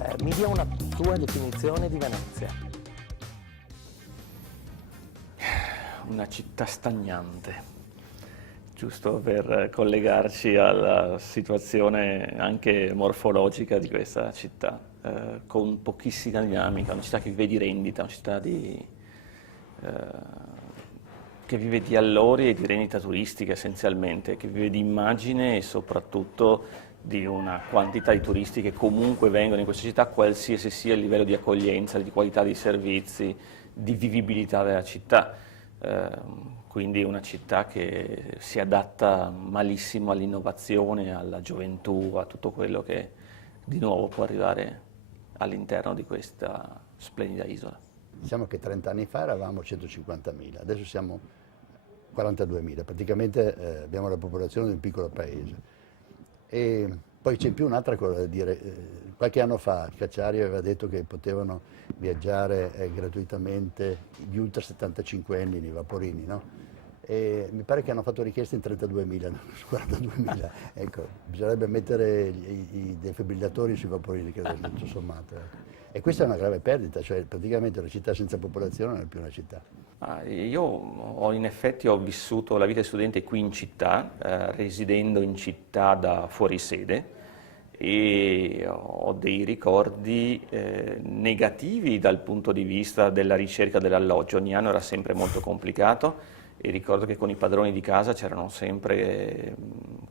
Mi dia una tua definizione di Venezia. Una città stagnante, giusto per collegarci alla situazione anche morfologica di questa città, con pochissima dinamica, una città che vive di rendita, una città che vive di allori e di rendita turistica essenzialmente, che vive di immagine e soprattutto di una quantità di turisti che comunque vengono in questa città, qualsiasi sia il livello di accoglienza, di qualità dei servizi, di vivibilità della città. Quindi una città che si adatta malissimo all'innovazione, alla gioventù, a tutto quello che di nuovo può arrivare all'interno di questa splendida isola. Diciamo che 30 anni fa eravamo 150.000, adesso siamo 42.000, praticamente abbiamo la popolazione di un piccolo paese. E poi c'è più un'altra cosa da dire, qualche anno fa Cacciari aveva detto che potevano viaggiare gratuitamente gli ultra 75enni nei vaporini, no? E mi pare che hanno fatto richieste in 32.000, non 42.000, ecco, bisognerebbe mettere i defibrillatori sui vaporini, credo, tutto sommato. Ecco. E questa è una grave perdita, cioè praticamente una città senza popolazione non è più una città. Io in effetti ho vissuto la vita di studente qui in città, residendo in città da fuori sede, e ho dei ricordi negativi dal punto di vista della ricerca dell'alloggio. Ogni anno era sempre molto complicato e ricordo che con i padroni di casa c'erano sempre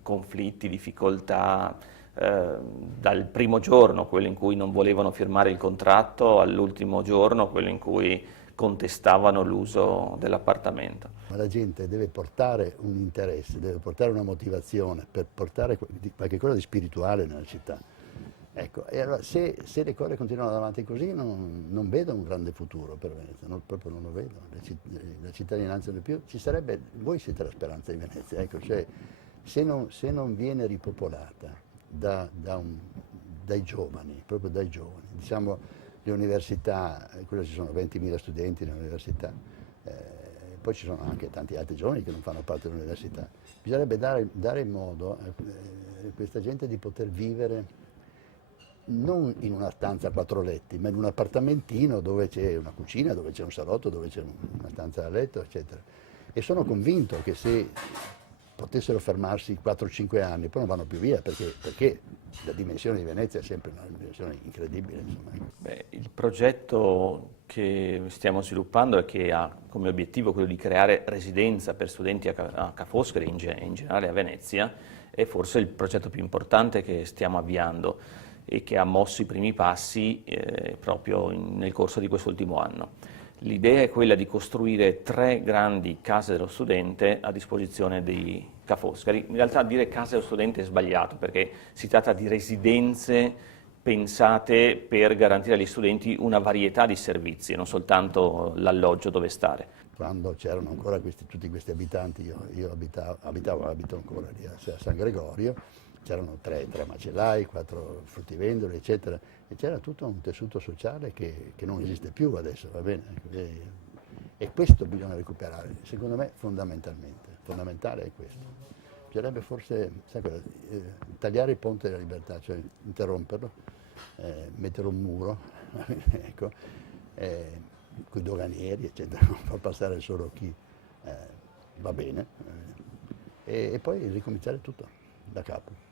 conflitti, difficoltà, dal primo giorno, quello in cui non volevano firmare il contratto, all'ultimo giorno, quello in cui contestavano l'uso dell'appartamento. Ma la gente deve portare un interesse, deve portare una motivazione per portare qualche cosa di spirituale nella città. Ecco, e allora se le cose continuano avanti così non vedo un grande futuro per Venezia, proprio non lo vedo. La cittadinanza non è più, ci sarebbe, voi siete la speranza di Venezia, ecco, cioè, se non viene ripopolata dai giovani, proprio dai giovani, diciamo le università, quello ci sono 20.000 studenti nelle università, poi ci sono anche tanti altri giovani che non fanno parte dell'università, bisognerebbe dare modo a questa gente di poter vivere non in una stanza a 4 letti, ma in un appartamentino dove c'è una cucina, dove c'è un salotto, dove c'è una stanza da letto, eccetera. E sono convinto che se potessero fermarsi 4-5 anni, poi non vanno più via, perché la dimensione di Venezia è sempre una dimensione incredibile. Insomma. Beh, il progetto che stiamo sviluppando e che ha come obiettivo quello di creare residenza per studenti a Ca' Foscari e in generale a Venezia è forse il progetto più importante che stiamo avviando e che ha mosso i primi passi proprio nel corso di quest'ultimo anno. L'idea è quella di costruire 3 grandi case dello studente a disposizione di Ca' Foscari. In realtà dire case dello studente è sbagliato perché si tratta di residenze pensate per garantire agli studenti una varietà di servizi, non soltanto l'alloggio dove stare. Quando c'erano ancora tutti questi abitanti, io abito ancora lì a San Gregorio, c'erano 3 macellai, 4 fruttivendoli, eccetera, e c'era tutto un tessuto sociale che non esiste più adesso, va bene? E questo bisogna recuperare, secondo me fondamentale è questo. Bisognerebbe forse tagliare il ponte della libertà, cioè interromperlo, mettere un muro, ecco, con i doganieri, eccetera, non far passare solo chi va bene, e poi ricominciare tutto da capo.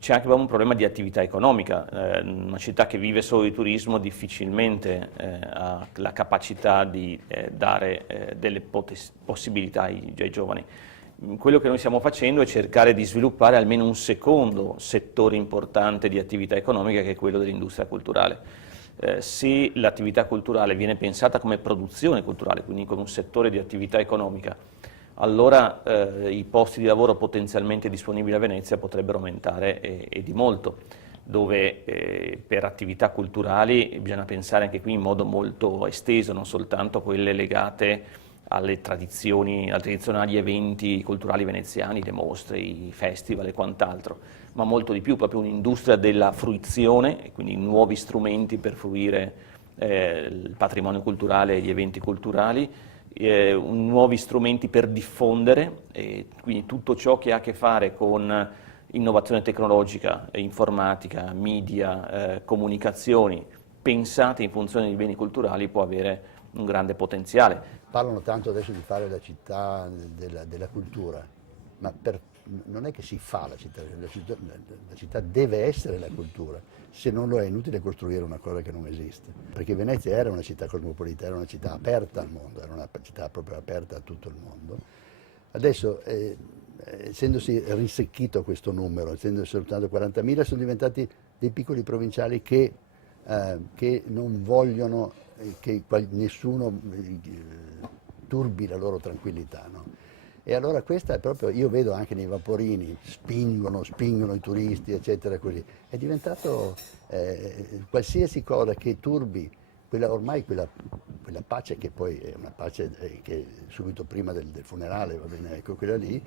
C'è anche un problema di attività economica, una città che vive solo di turismo difficilmente ha la capacità di dare delle possibilità ai giovani. Quello che noi stiamo facendo è cercare di sviluppare almeno un secondo settore importante di attività economica che è quello dell'industria culturale. Se l'attività culturale viene pensata come produzione culturale, quindi come un settore di attività economica, allora i posti di lavoro potenzialmente disponibili a Venezia potrebbero aumentare e di molto, dove per attività culturali bisogna pensare anche qui in modo molto esteso, non soltanto quelle legate alle tradizionali eventi culturali veneziani, le mostre, i festival e quant'altro, ma molto di più, proprio un'industria della fruizione, e quindi nuovi strumenti per fruire il patrimonio culturale e gli eventi culturali, nuovi strumenti per diffondere, quindi tutto ciò che ha a che fare con innovazione tecnologica, informatica, media, comunicazioni, pensate in funzione di beni culturali, può avere un grande potenziale. Parlano tanto adesso di fare la città della cultura, ma non è che si fa la città deve essere la cultura, se non lo è inutile costruire una cosa che non esiste, perché Venezia era una città cosmopolita, era una città aperta al mondo, era una città proprio aperta a tutto il mondo. Adesso, essendosi risecchito questo numero, essendosi soltanto 40.000, sono diventati dei piccoli provinciali che non vogliono che nessuno turbi la loro tranquillità, no? E allora questa è proprio, io vedo anche nei vaporini, spingono i turisti, eccetera, così. È diventato qualsiasi cosa che turbi ormai quella pace, che poi è una pace che subito prima del funerale, va bene, ecco, quella lì,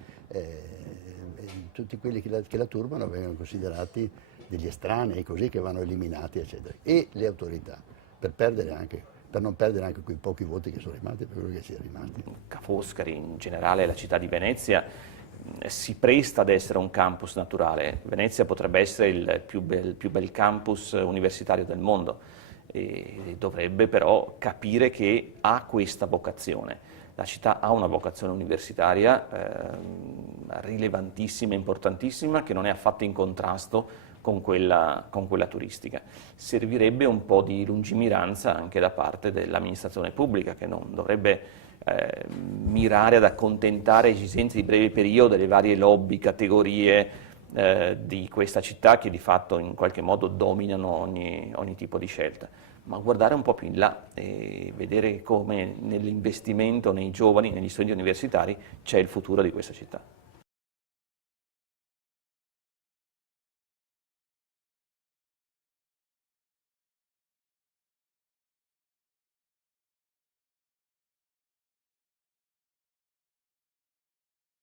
tutti quelli che la turbano vengono considerati degli estranei, così, che vanno eliminati, eccetera. E le autorità, per non perdere anche quei pochi voti che sono rimasti, per quello che si è rimasti. Ca' Foscari, in generale la città di Venezia, si presta ad essere un campus naturale. Venezia potrebbe essere il più bel campus universitario del mondo, e dovrebbe però capire che ha questa vocazione. La città ha una vocazione universitaria rilevantissima, importantissima, che non è affatto in contrasto con quella turistica. Servirebbe un po' di lungimiranza anche da parte dell'amministrazione pubblica, che non dovrebbe mirare ad accontentare esigenze di breve periodo delle varie lobby, categorie di questa città, che di fatto in qualche modo dominano ogni tipo di scelta, ma guardare un po' più in là e vedere come nell'investimento nei giovani, negli studenti universitari, c'è il futuro di questa città.